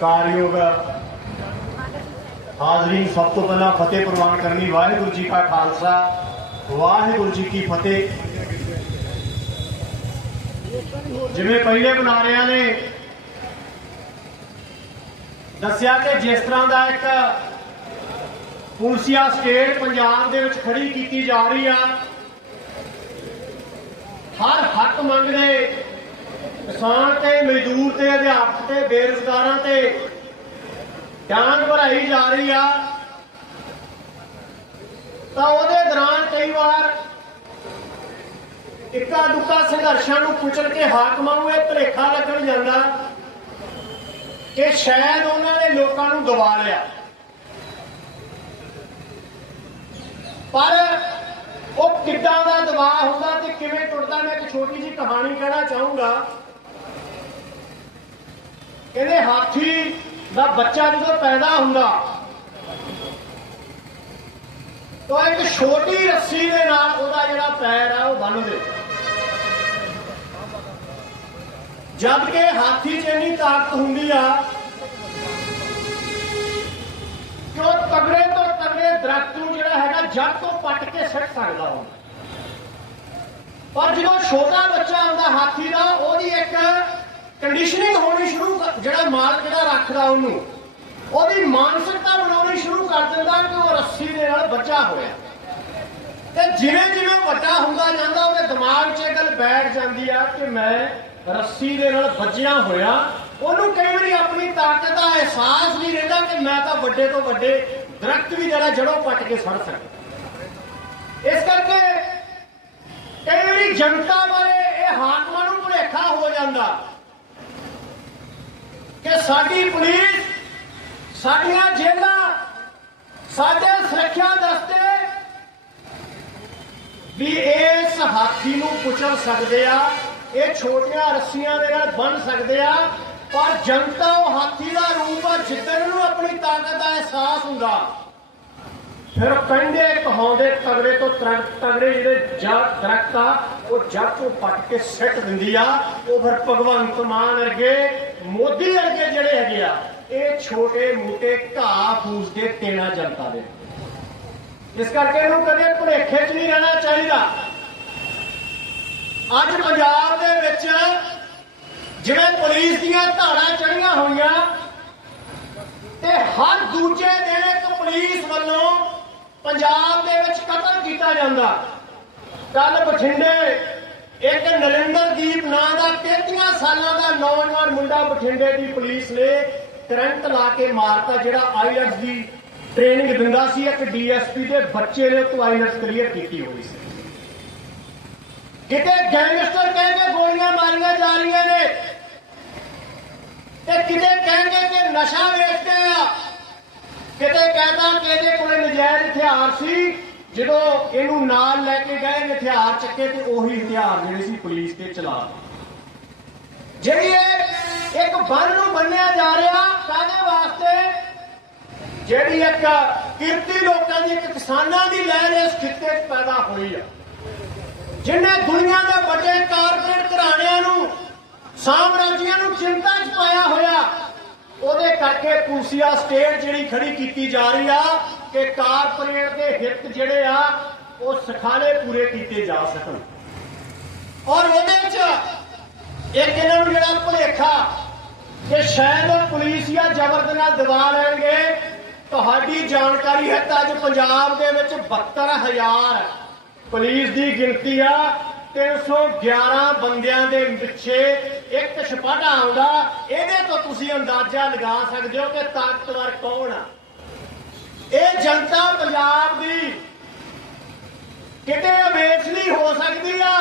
ਕਾਰਯੋਗ ਹਾਜ਼ਰੀਨ ਸਭ ਤੋਂ ਪਹਿਲਾਂ ਫਤਿਹ ਪ੍ਰਵਾਨ ਕਰਨੀ, ਵਾਹਿਗੁਰੂ ਜੀ ਕਾ ਖਾਲਸਾ, ਵਾਹਿਗੁਰੂ ਜੀ ਕੀ ਫਤਿਹ। ਜਿਵੇਂ ਪਹਿਲੇ ਬੁਲਾਰਿਆਂ ਨੇ ਦੱਸਿਆ ਕਿ ਜਿਸ ਤਰ੍ਹਾਂ ਦਾ ਇੱਕ ਪੁਲਸੀਆ ਸਟੇਟ ਪੰਜਾਬ ਦੇ ਵਿੱਚ ਖੜੀ ਕੀਤੀ ਜਾ ਰਹੀ ਆ, ਹਰ ਹੱਕ ਮੰਗਦੇ ਕਿਸਾਨ ਤੇ, ਮਜ਼ਦੂਰ ਤੇ, ਅਧਿਆਪਕ ਤੇ, ਬੇਰੁਜ਼ਗਾਰਾਂ ਤੇ ਜਾਨ ਭਰਾਈ ਜਾ ਰਹੀ ਆ। ਤਾਂ ਉਹਦੇ ਦੌਰਾਨ ਕਈ ਵਾਰ ਇੱਕਾ ਦੁੱਕਾ ਸੰਘਰਸ਼ਾਂ ਨੂੰ ਕੁਚਲ ਕੇ ਹਾਕਮਾਂ ਨੂੰ ਇਹ ਭਲੇਖਾ ਲੱਗਣ ਜਾਂਦਾ ਕਿ ਸ਼ਾਇਦ ਉਹਨਾਂ ਨੇ ਲੋਕਾਂ ਨੂੰ ਦਬਾ ਲਿਆ। ਪਰ ਉਹ ਕਿੱਦਾਂ ਦਾ ਦਬਾਅ ਹੁੰਦਾ ਤੇ ਕਿਵੇਂ ਟੁੱਟਦਾ, ਮੈਂ ਇੱਕ ਛੋਟੀ ਜਿਹੀ ਕਹਾਣੀ ਕਹਿਣਾ ਚਾਹੂੰਗਾ। ਕਹਿੰਦੇ ਹਾਥੀ ਦਾ ਬੱਚਾ ਜਦੋਂ ਪੈਦਾ ਹੁੰਦਾ, ਤਾਂ ਇੱਕ ਛੋਟੀ ਰੱਸੀ ਦੇ ਨਾਲ ਉਹਦਾ ਜਿਹੜਾ ਪੈਰ ਆ ਉਹ ਬੰਨਦੇ ਜਦ ਕਿ ਹਾਥੀ 'ਚ ਇੰਨੀ ਤਾਕਤ ਹੁੰਦੀ ਆ ਕਿ ਉਹ ਤਗੜੇ ਤੋਂ ਤਗੜੇ ਦਰਖਤ ਨੂੰ ਜਿਹੜਾ ਹੈਗਾ ਜੜ ਤੋਂ ਪੱਟ ਕੇ ਸਿੱਟ ਸਕਦਾ ਉਹ ਪਰ ਜਦੋਂ ਛੋਟਾ ਬੱਚਾ ਹੁੰਦਾ ਹਾਥੀ ਦਾ, ਉਹਦੀ ਇੱਕ ਕੰਡੀਸ਼ਨਿੰਗ ਹੋਣੀ ਸ਼ੁਰੂ ਜਿਹੜਾ ਮਾਲਕ ਜਿਹੜਾ ਰੱਖਦਾ ਉਹਨੂੰ, ਉਹਦੀ ਮਾਨਸਿਕਤਾ ਬਣਾਉਣੀ ਸ਼ੁਰੂ ਕਰ ਦਿੰਦਾ ਕਿ ਉਹ ਰੱਸੀ ਦੇ ਨਾਲ ਬੱਚਾ ਹੋਇਆ। ਤੇ ਜਿਵੇਂ ਜਿਵੇਂ ਵੱਡਾ ਹੁੰਦਾ ਜਾਂਦਾ, ਉਹਦੇ ਦਿਮਾਗ 'ਚ ਇਹ ਗੱਲ ਬੈਠ ਜਾਂਦੀ ਆ ਕਿ ਮੈਂ ਰੱਸੀ ਦੇ ਨਾਲ ਵੱਜਿਆ ਹੋਇਆ। ਉਹਨੂੰ ਕਈ ਵਾਰੀ ਆਪਣੀ ਤਾਕਤ ਦਾ ਅਹਿਸਾਸ ਨਹੀਂ ਰਹਿੰਦਾ ਕਿ ਮੈਂ ਤਾਂ ਵੱਡੇ ਤੋਂ ਵੱਡੇ ਦਰਖਤ ਵੀ ਜਿਹੜਾ ਜੜੋਂ ਪੱਟ ਕੇ ਸੜ ਸਕਦਾ ਇਸ ਕਰਕੇ ਕਈ ਵਾਰੀ ਜਨਤਾ ਬਾਰੇ ਇਹ ਹਾਕਮਾਂ ਨੂੰ ਭੁਲੇਖਾ ਹੋ ਜਾਂਦਾ ਕਿ ਸਾਡੀ ਪੁਲਿਸ ਸਾਡੀਆਂ ਜੇਲ੍ਹਾਂ ਸਾਡੇ ਸੁਰੱਖਿਆ ਦਸਤੇ ਵੀ ਇਸ ਹਾਥੀ ਨੂੰ ਕੁਚਲ ਸਕਦੇ ਆ, ਇਹ ਛੋਟੀਆਂ ਰੱਸੀਆਂ ਦੇ ਨਾਲ ਬੰਨ ਸਕਦੇ ਆ, ਪਰ ਜਨਤਾ ਉਹ ਹਾਥੀ ਦਾ ਰੂਪ ਆ ਜਿੱਦਣ ਨੂੰ ਆਪਣੀ ਤਾਕਤ ਦਾ ਅਹਿਸਾਸ ਹੁੰਦਾ। ਫਿਰ ਕਹਿੰਦੇ ਕਹਾਉਂਦੇ ਤਗੜੇ ਤੋਂ ਤਗੜੇ ਜਿਹੜੇ ਜੜ ਦਰਖਤ ਆ, ਉਹ ਜੜ ਤੋਂ ਪੱਟ ਕੇ ਸਿੱਟ ਦਿੰਦੀ ਆ। ਉਹ ਫਿਰ ਭਗਵੰਤ ਮਾਨ ਵਰਗੇ, ਮੋਦੀ ਵਰਗੇ ਜਿਹੜੇ ਹੈਗੇ ਆ, ਇਹ ਛੋਟੇ ਮੋਟੇ ਘਾਹ ਫੂਸਦੇ ਤੇਣਾ ਜਨਤਾ ਦੇ। ਇਸ ਕਰਕੇ ਇਹਨੂੰ ਕਦੇ ਭੁਲੇਖੇ 'ਚ ਨਹੀਂ ਰਹਿਣਾ ਚਾਹੀਦਾ। ਅੱਜ ਪੰਜਾਬ ਦੇ ਵਿੱਚ ਜਿਵੇਂ ਪੁਲਿਸ ਦੀਆਂ ਧਾੜਾਂ ਚੜੀਆਂ ਹੋਈਆਂ, ਤੇ ਹਰ ਦੂਜੇ ਦਿਨ ਪੰਜਾਬ ਦੇ ਵਿੱਚ ਕਤਲ ਕੀਤਾ ਜਾਂਦਾ। ਕੱਲ ਬਠਿੰਡੇ ਇੱਕ ਨਰਿੰਦਰਦੀਪ ਨਾਂ ਦਾ 33 ਸਾਲਾਂ ਦਾ ਨੌਜਵਾਨ ਮੁੰਡਾ ਬਠਿੰਡੇ ਦੀ ਪੁਲਿਸ ਨੇ ਕਰੰਟ ਲਾ ਕੇ ਮਾਰਤਾ, ਜਿਹੜਾ ਆਈਐਲਟਸ ਦੀ ਟ੍ਰੇਨਿੰਗ ਦਿੰਦਾ ਸੀ। ਇੱਕ ਡੀਐਸਪੀ ਦੇ ਬੱਚੇ ਨੇ ਤੋਂ ਆਈਐਲਟਸ ਕਲੀਅਰ ਕੀਤੀ ਹੋਈ ਸੀ। ਕਿਤੇ ਗੈਂਗਸਟਰ ਕਹਿੰਦੇ ਗੋਲੀਆਂ ਮਾਰੀਆਂ ਜਾ ਰਹੀਆਂ ਨੇ ਤੇ ਕਿਤੇ ਕਹਿੰਦੇ ਕਿ ਨਸ਼ਾ ਵੇਚਦੇ ਆ ਕਿਤੇ ਕਹਿੰਦਾ ਕਿ ਇਹਦੇ ਕੋਲੇ ਨਜਾਇਜ਼ ਹਥਿਆਰ ਸੀ, ਜਦੋਂ ਇਹਨੂੰ ਨਾਲ ਲੈ ਕੇ ਗਏ ਨੇ ਹਥਿਆਰ ਚੱਕੇ ਤੇ ਉਹੀ ਹਥਿਆਰ ਜਿਹੜੇ ਸੀ ਪੁਲਿਸ ਤੇ ਚਲਾ ਦਿੱਤੇ ਜਿਹੜੀ ਇਹ ਇੱਕ ਬੰਨ ਨੂੰ ਬੰਨਿਆ ਜਾ ਰਿਹਾ ਕਾਹਦੇ ਵਾਸਤੇ ਜਿਹੜੀ ਇੱਕ ਕਿਰਤੀ ਲੋਕਾਂ ਦੀ, ਇੱਕ ਕਿਸਾਨਾਂ ਦੀ ਲਹਿਰ ਇਸ ਖਿੱਤੇ 'ਚ ਪੈਦਾ ਹੋਈ ਆ। ਜਿਨੇ ਦੁਨੀਆ ਦੇ ਵੱਡੇ ਕਾਰਪੋਰੇਟ ਘਰਾਣਿਆਂ ਨੂੰ, ਸਾਮਰਾਜੀਆਂ ਨੂੰ ਚਿੰਤਾ 'ਚ ਪਾਇਆ ਹੋਇਆ ਉਹਦੇ ਕਰਕੇ ਪੁਲਸੀਆ ਸਟੇਟ ਜਿਹੜੀ ਖੜੀ ਕੀਤੀ ਜਾ ਰਹੀ ਆ ਕਿ ਕਾਰਪੋਰੇਟ ਦੇ ਹਿੱਤ ਜਿਹੜੇ ਆ, ਉਹ ਸਖਾਲੇ ਪੂਰੇ ਕੀਤੇ ਜਾ ਸਕਣ। ਔਰ ਉਹਦੇ 'ਚ ਇੱਕ ਇਹਨਾਂ ਨੂੰ ਜਿਹੜਾ ਭੁਲੇਖਾ ਕਿ ਸ਼ਾਇਦ ਉਹ ਪੁਲਿਸ ਜਾਂ ਜ਼ਬਰ ਨਾਲ ਦਬਾ ਲੈਣਗੇ, ਤੁਹਾਡੀ ਜਾਣਕਾਰੀ ਹੈ ਤਾਂ ਅੱਜ ਪੰਜਾਬ ਦੇ ਵਿੱਚ 72000 ਪੁਲਿਸ ਦੀ ਗਿਣਤੀ ਆ 311 ਬੰਦਿਆਂ ਦੇ ਪਿੱਛੇ ਇੱਕ ਛਪਾਟਾ ਆਉਂਦਾ ਤੁਸੀਂ ਅੰਦਾਜ਼ਾ ਲਗਾ ਸਕਦੇ ਹੋ ਕਿ ਤਾਕਤਵਰ ਕੌਣ ਆ? ਇਹ ਜਨਤਾ ਪੰਜਾਬ ਦੀ ਕਿਤੇ ਅਵੇਚਲੀ ਹੋ ਸਕਦੀ ਆ।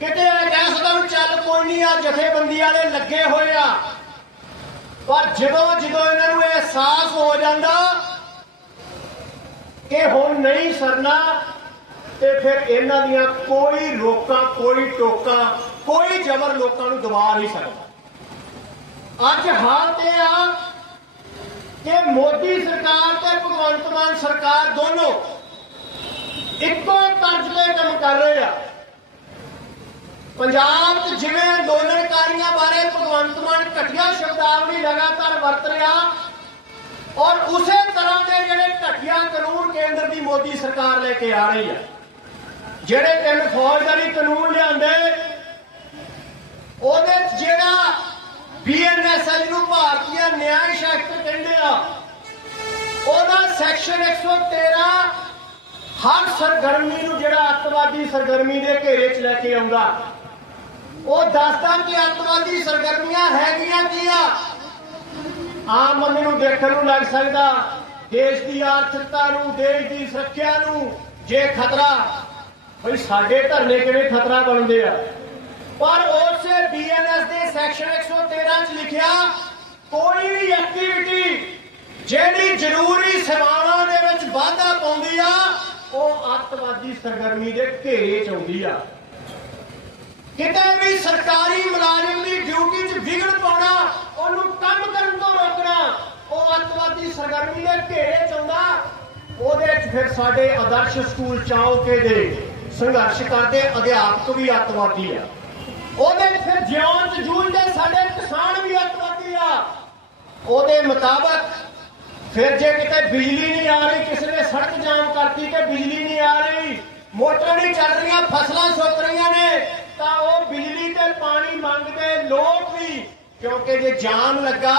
ਕਿਤੇ ਇਹ ਕਹਿ ਸਕਦਾ ਵੀ ਚੱਲ ਕੋਈ ਨਹੀਂ ਆ, ਜਥੇਬੰਦੀ ਵਾਲੇ ਲੱਗੇ ਹੋਏ ਆ। ਪਰ ਜਦੋਂ ਜਦੋਂ ਇਹਨਾਂ ਨੂੰ ਅਹਿਸਾਸ ਹੋ ਜਾਂਦਾ ਕਿ ਹੁਣ ਨਹੀਂ ਸਰਨਾ, ਤੇ ਫਿਰ ਇਹਨਾਂ ਦੀਆਂ ਕੋਈ ਰੋਕਾਂ, ਕੋਈ ਟੋਕਾਂ ਕੋਈ ਜ਼ਬਰ ਲੋਕਾਂ ਨੂੰ ਦਬਾ ਨਹੀਂ ਸਕਦਾ। ਅੱਜ ਹਾਲ ਤੇ ਆ ਕਿ ਮੋਦੀ ਸਰਕਾਰ ਤੇ ਭਗਵੰਤ ਮਾਨ ਸਰਕਾਰ ਦੋਨੋਂ ਇੱਕੋ ਤਰਜ਼ ਤੇ ਕੰਮ ਕਰ ਰਹੇ ਆ। ਪੰਜਾਬ 'ਚ ਜਿਵੇਂ ਅੰਦੋਲਨਕਾਰੀਆਂ ਬਾਰੇ ਭਗਵੰਤ ਮਾਨ ਘਟੀਆ ਸ਼ਬਦਾਵਲੀ ਲਗਾਤਾਰ ਵਰਤ ਰਿਹਾ ਔਰ ਉਸੇ ਤਰ੍ਹਾਂ ਦੇ ਜਿਹੜੇ ਘਟੀਆ ਕਾਨੂੰਨ ਕੇਂਦਰ ਦੀ ਮੋਦੀ ਸਰਕਾਰ ਲੈ ਕੇ ਆ ਰਹੀ ਹੈ ਜਿਹੜੇ ਤਿੰਨ ਫੌਜਦਾਰੀ ਕਾਨੂੰਨ ਲਿਆਂਦੇ ਉਹਦੇ 'ਚ ਜਿਹੜਾ ਬੀਐਨਐਸਐਲ ਨੂੰ ਭਾਰਤੀය ਨਿਆਂ ਸ਼ਾਸਤਰ ਕਹਿੰਦੇ ਆ, ਉਹਦਾ ਸੈਕਸ਼ਨ 113 ਹਰ ਸਰਗਰਮੀ ਨੂੰ ਜਿਹੜਾ ਅੱਤਵਾਦੀ ਸਰਗਰਮੀ ਦੇ ਘੇਰੇ 'ਚ ਲੈ ਕੇ ਆਉਂਦਾ। ਉਹ ਦੱਸਦਾ ਕਿ ਅੱਤਵਾਦੀ ਸਰਗਰਮੀਆਂ ਹੈਗੀਆਂ ਕੀ ਆ ਆਮ ਬੰਦੇ ਨੂੰ ਦੇਖਣ ਨੂੰ ਲੱਗ ਸਕਦਾ, ਦੇਸ਼ ਦੀ ਆਰਥਿਕਤਾ ਨੂੰ, ਦੇਸ਼ ਦੀ ਸੁਰੱਖਿਆ ਨੂੰ ਜੇ ਖਤਰਾ, ਬਈ ਸਾਡੇ ਧਰਨੇ ਕਿਵੇਂ ਖਤਰਾ ਬਣਦੇ ਆ? ਪਰ ਉਸੇ ਬੀਐਨਐਸ ਦੇ ਸੈਕਸ਼ਨ 113 ਚ ਲਿਖਿਆ, ਕੋਈ ਵੀ ਐਕਟੀਵਿਟੀ ਜਿਹੜੀ ਜ਼ਰੂਰੀ ਸੇਵਾਵਾਂ ਦੇ ਵਿੱਚ ਵਾਧਾ ਪਾਉਂਦੀ ਆ, ਉਹ ਅੱਤਵਾਦੀ ਸਰਗਰਮੀ ਦੇ ਘੇਰੇ ਚ ਆਉਂਦੀ ਆ। ਕਿਤੇ ਵੀ ਸਰਕਾਰੀ ਮੁਲਾਜ਼ਮ ਦੀ ਡਿਊਟੀ 'ਚ ਵਿਗੜ ਪਾਉਣਾ, ਉਹਨੂੰ ਕੰਮ ਕਰਨ ਤੋਂ ਰੋਕਣਾ, ਉਹ ਅੱਤਵਾਦੀ ਸਰਗਰਮੀ ਦੇ ਘੇਰੇ 'ਚ ਆਉਂਦਾ, ਉਹਦੇ 'ਚ ਫਿਰ ਸਾਡੇ ਆਦਰਸ਼ ਸਕੂਲ ਚਾਉਕੇ ਦੇ ਸੰਘਰਸ਼ ਕਰਦੇ ਅਧਿਆਪਕ ਵੀ ਅੱਤਵਾਦੀ ਆ। ਉਹਦੇ 'ਚ ਫਿਰ ਜਿਉਂ 'ਚ ਜੂਝਦੇ ਸਾਡੇ ਕਿਸਾਨ ਵੀ ਅੱਤਵਾਦੀ ਆ। ਉਹਦੇ ਮੁਤਾਬਕ ਫਿਰ ਜੇ ਕਿਤੇ ਬਿਜਲੀ ਨਹੀਂ ਆ ਰਹੀ, ਕਿਸੇ ਨੇ ਸੜਕ ਜਾਮ ਕਰਤੀ ਕਿ ਬਿਜਲੀ ਨਹੀਂ ਆ ਰਹੀ, ਮੋਟਰਾਂ ਨਹੀਂ ਚੱਲ ਰਹੀਆਂ, ਫਸਲਾਂ ਸੁੱਕ ਰਹੀਆਂ ਨੇ, ਤਾਂ ਉਹ ਬਿਜਲੀ ਤੇ ਪਾਣੀ ਮੰਗਦੇ ਲੋਕ ਵੀ, ਕਿਉਂਕਿ ਜੇ ਜਾਮ ਲੱਗਾ,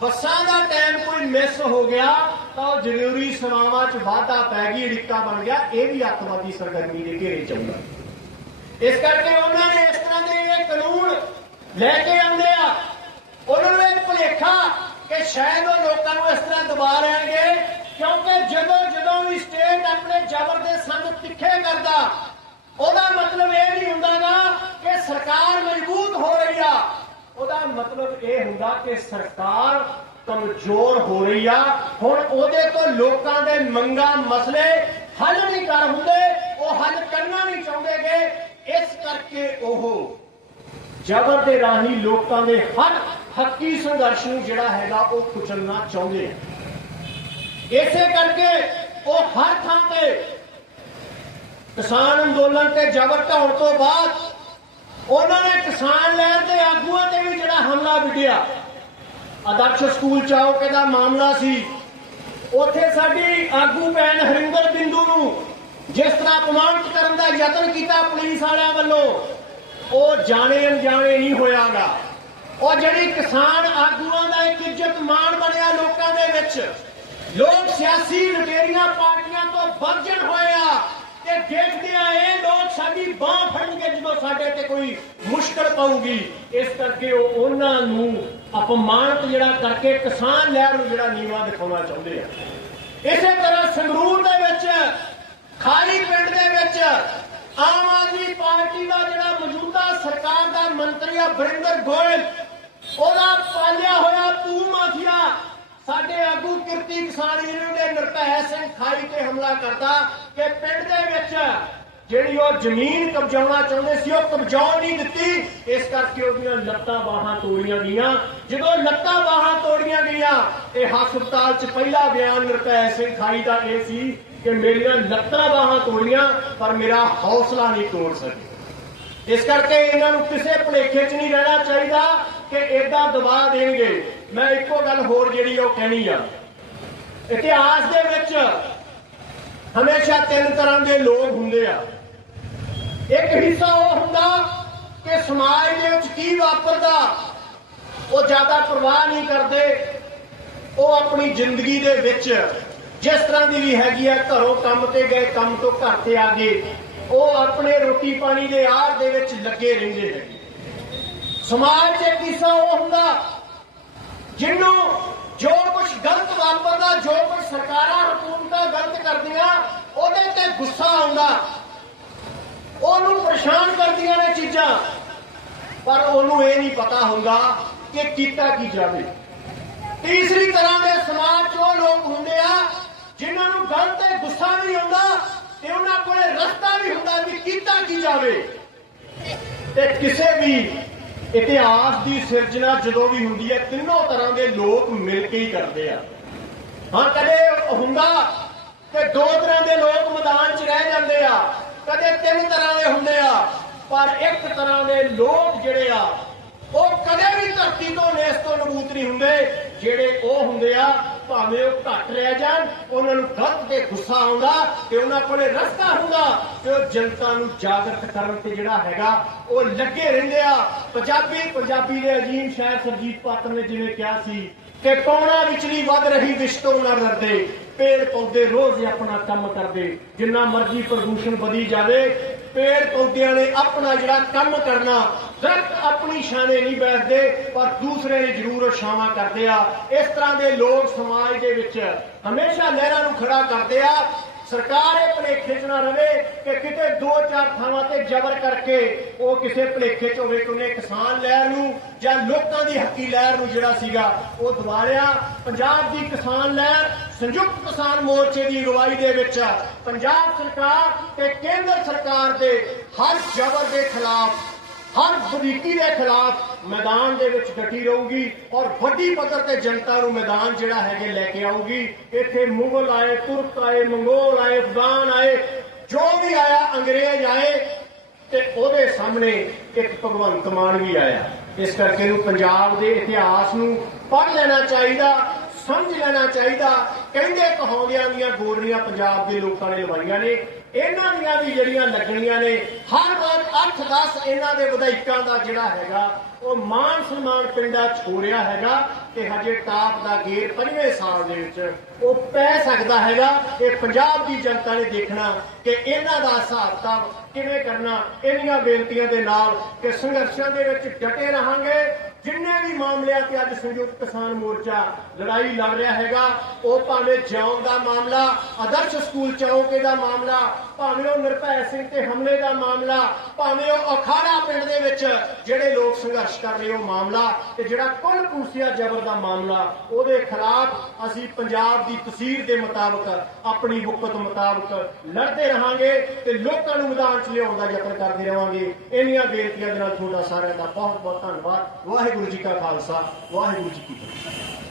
ਬੱਸਾਂ ਦਾ ਟਾਈਮ ਕੋਈ ਮਿਸ ਹੋ ਗਿਆ, ਤਾਂ ਉਹ ਜ਼ਰੂਰੀ ਸੇਵਾਵਾਂ 'ਚ ਵਾਧਾ ਪੈ ਗਈ ਰਿਕਤਾ ਬਣ ਗਿਆ, ਇਹ ਵੀ ਅੱਤਵਾਦੀ ਸਰਗਰਮੀ ਦੇ ਘੇਰੇ 'ਚ ਆਉਂਦਾ। ਇਸ ਕਰਕੇ ਉਹਨਾਂ ਨੇ ਕਾਨੂੰਨ ਲੈ ਕੇ ਆਉਂਦੇ ਆ। ਉਹਨਾਂ ਨੂੰ ਇਹ ਭੁਲੇਖਾ ਕਿ ਸ਼ਾਇਦ ਉਹ ਲੋਕਾਂ ਨੂੰ ਇਸ ਤਰ੍ਹਾਂ ਦਬਾ ਲੈਣਗੇ, ਕਿਉਂਕਿ ਜਦੋਂ ਜਦੋਂ ਵੀ ਸਟੇਟ ਆਪਣੇ ਜ਼ਬਰ ਦੇ ਸੰਗ ਤਿੱਖੇ ਕਰਦਾ, ਉਹਦਾ ਮਤਲਬ ਇਹ ਨਹੀਂ ਹੁੰਦਾਗਾ ਕਿ ਸਰਕਾਰ ਮਜ਼ਬੂਤ ਹੋ ਰਹੀ ਆ। ਉਹਦਾ ਮਤਲਬ ਇਹ ਹੁੰਦਾ ਕਿ ਸਰਕਾਰ ਕਮਜ਼ੋਰ ਹੋ ਰਹੀ ਆ। ਹੁਣ ਉਹਦੇ ਤੋਂ ਲੋਕਾਂ ਦੇ ਮੰਗਾਂ ਮਸਲੇ ਹੱਲ ਨਹੀਂ ਕਰ ਹੁੰਦੇ, ਉਹ ਹੱਲ ਕਰਨਾ ਨਹੀਂ ਚਾਹੁੰਦੇਗੇ ਇਸ ਕਰਕੇ ਉਹ ਜ਼ਬਰ ਦੇ ਰਾਹੀਂ ਲੋਕਾਂ ਦੇ ਹਰ ਹੱਕੀ ਸੰਘਰਸ਼ ਨੂੰ ਜਿਹੜਾ ਹੈਗਾ ਉਹ ਕੁਚਲਣਾ ਚਾਹੁੰਦੇ ਆ। ਇਸੇ ਕਰਕੇ ਉਹ ਹਰ ਥਾਂ ਤੇ ਕਿਸਾਨ ਅੰਦੋਲਨ ਤੇ ਜ਼ਬਰ ਢਾਉਣ ਤੋਂ ਬਾਅਦ ਉਹਨਾਂ ਨੇ ਕਿਸਾਨ ਲਹਿਰ ਦੇ ਆਗੂਆਂ ਤੇ ਵੀ ਜਿਹੜਾ ਹਮਲਾ ਵਿੱਢਿਆ। ਆਦਰਸ਼ ਸਕੂਲ ਚੌਕੇ ਦਾ ਮਾਮਲਾ ਸੀ। ਉੱਥੇ ਸਾਡੀ ਆਗੂ ਭੈਣ ਹਰਿੰਦਰ ਬਿੰਦੂ ਨੂੰ ਜਿਸ ਤਰ੍ਹਾਂ ਅਪਮਾਨਿਤ ਕਰਨ ਦਾ ਯਤਨ ਕੀਤਾ ਪੁਲਿਸ ਵਾਲਿਆਂ ਉਹ ਜਾਣੇ ਅਣਜਾਣੇ ਨਹੀਂ ਹੋਇਆਗਾ। ਉਹ ਜਿਹੜੀ ਕਿਸਾਨ ਆਗੂਆਂ ਦਾ ਇੱਕ ਇੱਜ਼ਤ ਮਾਣ ਬਣਿਆ ਲੋਕਾਂ ਦੇ ਵਿੱਚ, ਲੋਕ ਸਿਆਸੀ ਲੁਟੇਰੀਆਂ ਪਾਰਟੀਆਂ ਤੋਂ ਵਰਜਣ ਹੋਏ ਤੇ ਦੇਖਦੇ ਆ ਇਹ ਲੋਕ ਸਾਡੀ ਬਾਹ ਫੜਨਗੇ ਜਦੋਂ ਸਾਡੇ ਤੇ ਕੋਈ ਮੁਸ਼ਕਲ ਪਊਗੀ। ਇਸ ਕਰਕੇ ਉਹ ਉਹਨਾਂ ਨੂੰ ਅਪਮਾਨਿਤ ਜਿਹੜਾ ਕਰਕੇ ਕਿਸਾਨ ਲਹਿਰ ਨੂੰ ਜਿਹੜਾ ਨੀਵਾ ਦਿਖਾਉਣਾ ਚਾਹੁੰਦੇ ਆ। ਇਸੇ ਤਰ੍ਹਾਂ ਸੰਗਰੂਰ ਦੇ ਵਿੱਚ, ਖਾਲੀ ਪਿੰਡ ਦੇ ਵਿੱਚ ਆਮ ਆਦਮੀ ਪਾਰਟੀ ਦਾ ਜਿਹੜਾ ਮੌਜੂਦਾ ਸਰਕਾਰ ਦਾ ਮੰਤਰੀ ਆ ਵਰਿੰਦਰ ਗੋਇਲ, ਉਹਦਾ ਪਾਲਿਆ ਹੋਇਆ ਪੂ ਮਾਫੀਆ ਸਾਡੇ ਆਗੂ ਕਿਰਤੀ ਕਿਸਾਨ ਯੂਨੀਅਨ ਦੇ ਨਿਰਭੈ ਸਿੰਘ ਖਾਈ ਤੇ ਹਮਲਾ ਕਰਦਾ ਕਿ ਪਿੰਡ ਦੇ ਵਿੱਚ ਜਿਹੜੀ ਉਹ ਜ਼ਮੀਨ ਕਬਜ਼ਾਉਣਾ ਚਾਹੁੰਦੇ ਸੀ, ਉਹ ਕਬਜ਼ਾਉਣ ਨਹੀਂ ਦਿੱਤੀ। ਇਸ ਕਰਕੇ ਉਹਦੀਆਂ ਲੱਤਾਂ ਬਾਹਾਂ ਤੋੜੀਆਂ ਗਈਆਂ। ਜਦੋਂ ਲੱਤਾਂ ਬਾਹਾਂ ਤੋੜੀਆਂ ਗਈਆਂ, ਇਹ ਹਸਪਤਾਲ 'ਚ ਪਹਿਲਾ ਬਿਆਨ ਨਿਰਭੈ ਸਿੰਘ ਖਾਈ ਦਾ ਇਹ ਸੀ ਕਿ ਮੇਰੀਆਂ ਲੱਤਾਂ ਬਾਹਾਂ ਤੋੜੀਆਂ, ਪਰ ਮੇਰਾ ਹੌਸਲਾ ਨਹੀਂ ਤੋੜ ਸਕੇ ਇਸ ਕਰਕੇ ਇਹਨਾਂ ਨੂੰ ਕਿਸੇ ਭੁਲੇਖੇ 'ਚ ਨਹੀਂ ਰਹਿਣਾ ਚਾਹੀਦਾ ਕਿ ਏਦਾਂ ਦਬਾ ਦੇਣਗੇ। ਮੈਂ ਇੱਕੋ ਗੱਲ ਹੋਰ ਜਿਹੜੀ ਉਹ ਕਹਿਣੀ ਆ। ਇਤਿਹਾਸ ਦੇ ਵਿੱਚ ਹਮੇਸ਼ਾ ਤਿੰਨ ਤਰ੍ਹਾਂ ਦੇ ਲੋਕ ਹੁੰਦੇ ਆ। ਇੱਕ ਹਿੱਸਾ ਉਹ ਹੁੰਦਾ ਕਿ ਸਮਾਜ ਦੇ ਵਿੱਚ ਕੀ ਵਾਪਰਦਾ, ਉਹ ਜ਼ਿਆਦਾ ਪਰਵਾਹ ਨਹੀਂ ਕਰਦੇ, ਉਹ ਆਪਣੀ ਜ਼ਿੰਦਗੀ ਦੇ ਵਿੱਚ ਜਿਸ ਤਰ੍ਹਾਂ ਦੀ ਵੀ ਹੈਗੀ ਆ, ਘਰੋਂ ਕੰਮ ਤੇ ਗਏ, ਕੰਮ ਤੋਂ ਘਰ ਤੇ ਆ ਗਏ, ਉਹ ਆਪਣੇ ਰੋਟੀ ਪਾਣੀ ਦੇ ਆੜ ਦੇ ਵਿੱਚ ਲੱਗੇ ਰਹਿੰਦੇ ਨੇ। ਸਮਾਜ 'ਚ ਇੱਕ ਹਿੱਸਾ ਉਹ ਹੁੰਦਾ ਜਿਹਨੂੰ ਜੋ ਕੁਝ ਗਲਤ ਵਾਪਰਦਾ, ਜੋ ਕੁਝ ਸਰਕਾਰਾਂ, ਹਕੂਮਤਾਂ ਗਲਤ ਕਰਦੀਆਂ, ਉਹਦੇ ਤੇ ਗੁੱਸਾ ਆਉਂਦਾ। ਉਹਨੂੰ ਪਰੇਸ਼ਾਨ ਕਰਦੀਆਂ ਨੇ ਚੀਜ਼ਾਂ। ਪਰ ਉਹਨੂੰ ਇਹ ਨਹੀਂ ਪਤਾ ਹੁੰਦਾ ਕਿ ਕੀਤਾ ਕੀ ਜਾਵੇ। ਤੀਸਰੀ ਤਰ੍ਹਾਂ ਦੇ ਸਮਾਜ 'ਚ ਉਹ ਲੋਕ ਹੁੰਦੇ ਆ, ਜਿਨ੍ਹਾਂ ਨੂੰ ਗੱਲ ਤੇ ਗੁੱਸਾ ਨਹੀਂ ਆਉਂਦਾ ਤੇ ਉਹਨਾਂ ਕੋਲੇ ਰਸਤਾ ਵੀ ਹੁੰਦਾ ਵੀ ਕੀਤਾ ਕੀ ਜਾਵੇ। ਤੇ ਕਿਸੇ ਵੀ ਇਤਿਹਾਸ ਦੀ ਸਿਰਜਣਾ ਜਦੋਂ ਵੀ ਹੁੰਦੀ ਹੈ, ਤਿੰਨੋਂ ਤਰ੍ਹਾਂ ਦੇ ਲੋਕ ਮਿਲ ਕੇ ਹੀ ਕਰਦੇ ਆ। ਹਾਂ, ਕਦੇ ਹੁੰਦਾ ਕਿ ਦੋ ਤਰ੍ਹਾਂ ਦੇ ਲੋਕ ਮੈਦਾਨ 'ਚ ਰਹਿ ਜਾਂਦੇ ਆ ਕਦੇ ਤਿੰਨ ਤਰ੍ਹਾਂ ਦੇ ਹੁੰਦੇ ਆ, ਪਰ ਇੱਕ ਤਰ੍ਹਾਂ ਦੇ ਲੋਕ ਜਿਹੜੇ ਆ, ਉਹ ਕਦੇ ਵੀ ਧਰਤੀ ਤੋਂ ਨੇਸ ਤੋਂ ਨਬੂਤ ਨਹੀਂ ਹੁੰਦੇ, ਜਿਹੜੇ ਉਹ ਹੁੰਦੇ ਆ, ਭਾਵੇਂ ਉਹ ਘੱਟ ਰਹਿ ਜਾਣ, ਉਹਨਾਂ ਨੂੰ ਗਲਤ ਤੇ ਗੁੱਸਾ ਆਉਂਦਾ ਤੇ ਉਹਨਾਂ ਕੋਲੇ ਰਸਤਾ ਹੁੰਦਾ, ਤੇ ਉਹ ਜਨਤਾ ਨੂੰ ਜਾਗਰਤ ਕਰਨ ਤੇ ਜਿਹੜਾ ਹੈਗਾ, ਉਹ ਲੱਗੇ ਰਹਿੰਦੇ ਆ। ਪੰਜਾਬੀ ਪੰਜਾਬੀ ਦੇ ਅਜੀਮ ਸ਼ਾਇਰ ਸਰਜੀਤ ਪਾਤਰ ਨੇ ਜਿਵੇਂ ਕਿਹਾ ਸੀ ਕਿ ਕੌਣਾ ਵਿਚਲੀ ਵੱਧ ਰਹੀ ਵਿਸ਼ਤੋਂ ਨਾ ਡਰਦੇ ਪੇੜ ਪੌਦੇ ਰੋਜ਼ ਆਪਣਾ ਕੰਮ ਕਰਦੇ। ਜਿੰਨਾ ਮਰਜ਼ੀ ਪ੍ਰਦੂਸ਼ਣ ਵਧੀ ਜਾਵੇ, ਪੇੜ ਪੌਦਿਆਂ ਨੇ ਆਪਣਾ ਜਿਹੜਾ ਕੰਮ ਕਰਨਾ, ਦਰਖਤ ਆਪਣੀ ਛਾਵੇਂ ਨਹੀਂ ਬੈਠਦੇ, ਪਰ ਦੂਸਰੇ ਨੇ ਜ਼ਰੂਰ ਛਾਵਾਂ ਕਰਦੇ ਆ। ਇਸ ਤਰ੍ਹਾਂ ਦੇ ਲੋਕ ਸਮਾਜ ਦੇ ਵਿੱਚ ਹਮੇਸ਼ਾ ਲਹਿਰਾਂ ਨੂੰ ਖੜਾ ਕਰਦੇ ਆ। ਸਰਕਾਰ ਇਹ ਭਲੇਖੇ 'ਚ ਨਾ ਰਵੇ ਕਿ ਕਿਤੇ ਦੋ ਚਾਰ ਥਾਵਾਂ ਤੇ ਜ਼ਬਰ ਕਰਕੇ ਉਹ ਕਿਸੇ ਭਲੇਖੇ 'ਚ ਹੋਵੇ ਕਿ ਉਹਨੇ ਕਿਸਾਨ ਲਹਿਰ ਨੂੰ ਜਾਂ ਲੋਕਾਂ ਦੀ ਹੱਕੀ ਲਹਿਰ ਨੂੰ ਜਿਹੜਾ ਸੀਗਾ ਉਹ ਦੁਬਾਰਿਆ ਪੰਜਾਬ ਦੀ ਕਿਸਾਨ ਲਹਿਰ ਸੰਯੁਕਤ ਕਿਸਾਨ ਮੋਰਚੇ ਦੀ ਅਗਵਾਈ ਦੇ ਵਿੱਚ ਪੰਜਾਬ ਸਰਕਾਰ ਤੇ ਕੇਂਦਰ ਸਰਕਾਰ ਦੇ ਹਰ ਜ਼ਬਰ ਦੇ ਖਿਲਾਫ ਹਰ ਬਰੀਕੀ ਦੇ ਖਿਲਾਫ ਮੈਦਾਨ ਦੇ ਵਿੱਚ ਡਟੀ ਰਹੂਗੀ ਔਰ ਵੱਡੀ ਪੱਧਰ ਤੇ ਜਨਤਾ ਨੂੰ ਮੈਦਾਨ ਜਿਹੜਾ ਹੈਗੇ ਲੈ ਕੇ ਆਊਗੀ। ਇੱਥੇ ਮੁਗਲ ਆਏ, ਤੁਰਕ ਆਏ, ਮੰਗੋਲ ਆਏ, ਅਫਗਾਨ ਆਏ, ਜੋ ਵੀ ਆਇਆ, ਅੰਗਰੇਜ਼ ਆਏ ਤੇ ਉਹਦੇ ਸਾਹਮਣੇ ਇੱਕ ਭਗਵੰਤ ਮਾਨ ਵੀ ਆਇਆ। ਇਸ ਕਰਕੇ ਨੂੰ ਪੰਜਾਬ ਦੇ ਇਤਿਹਾਸ ਨੂੰ ਪੜ੍ਹ ਲੈਣਾ ਚਾਹੀਦਾ, ਸਮਝ ਲੈਣਾ ਚਾਹੀਦਾ। ਕਹਿੰਦੇ ਕਹਾਉਂਦਿਆਂ ਦੀਆਂ ਗੋਲੀਆਂ ਪੰਜਾਬ ਦੇ ਲੋਕਾਂ ਨੇ ਲਵਾਈਆਂ ਨੇ। ਇਹਨਾਂ ਦੀਆਂ ਵੀ ਜਿਹੜੀਆਂ ਲੱਗਣੀਆਂ ਨੇ, ਹਰ ਵਾਰ 8-10 ਇਹਨਾਂ ਦੇ ਵਿਧਾਇਕਾਂ ਦਾ ਜਿਹੜਾ ਹੈਗਾ, ਉਹ ਮਾਨ ਸਨਮਾਨ ਪਿੰਡਾਂ ਛੋੜਿਆ ਹੈਗਾ ਤੇ ਹਜੇ ਟਾਪ ਦਾ ਗੇਰ ਪੰਜਵੇਂ ਸਾਲ ਦੇ ਵਿੱਚ ਉਹ ਪੈ ਸਕਦਾ ਹੈਗਾ। ਇਹ ਪੰਜਾਬ ਦੀ ਜਨਤਾ ਨੇ ਦੇਖਣਾ ਕਿ ਇਹਨਾਂ ਦਾ ਹਿਸਾਬ ਕਿਤਾਬ ਕਿਵੇਂ ਕਰਨਾ। ਇਹਨੀਆਂ ਬੇਨਤੀਆਂ ਦੇ ਨਾਲ ਕਿ ਸੰਘਰਸ਼ਾਂ ਦੇ ਵਿੱਚ ਡਟੇ ਰਹਾਂਗੇ। ਜਿੰਨੇ ਵੀ ਮਾਮਲਿਆਂ ਤੇ ਅੱਜ ਸੰਯੁਕਤ ਕਿਸਾਨ ਮੋਰਚਾ ਲੜਾਈ ਲੜ ਰਿਹਾ ਹੈਗਾ, ਉਹ ਭਾਵੇਂ ਜਿਉਣ ਦਾ ਮਾਮਲਾ, ਆਦਰਸ਼ ਸਕੂਲ ਚੌਕੇ ਦਾ ਮਾਮਲਾ ਭਾਵੇਂ ਉਹ ਨਿਰਭੈ ਸਿੰਘ ਤੇ ਹਮਲੇ ਦਾ ਮਾਮਲਾ, ਭਾਵੇਂ ਉਹ ਅਖਾੜਾ ਪਿੰਡ ਦੇ ਵਿੱਚ ਜਿਹੜੇ ਲੋਕ ਸੰਘਰਸ਼ ਕਰ ਰਹੇ ਉਹ ਮਾਮਲਾ ਤੇ ਜਿਹੜਾ ਕੁੱਲ ਪੂਸੀਆ ਜ਼ਬਰ ਦਾ ਮਾਮਲਾ, ਉਹਦੇ ਖਿਲਾਫ ਅਸੀਂ ਪੰਜਾਬ ਦੀ ਤਸਵੀਰ ਦੇ ਮੁਤਾਬਕ, ਆਪਣੀ ਵਕਤ ਮੁਤਾਬਕ ਲੜਦੇ ਰਹਾਂਗੇ ਤੇ ਲੋਕਾਂ ਨੂੰ ਮੈਦਾਨ 'ਚ ਲਿਆਉਣ ਦਾ ਯਤਨ ਕਰਦੇ ਰਹਾਂਗੇ ਇੰਨੀਆਂ ਬੇਨਤੀਆਂ ਦੇ ਨਾਲ ਤੁਹਾਡਾ ਸਾਰਿਆਂ ਦਾ ਬਹੁਤ ਬਹੁਤ ਧੰਨਵਾਦ। ਵਾਹਿਗੁਰੂ ਜੀ ਕਾ ਖਾਲਸਾ, ਵਾਹਿਗੁਰੂ ਜੀ ਕੀ ਫਤਿਹ।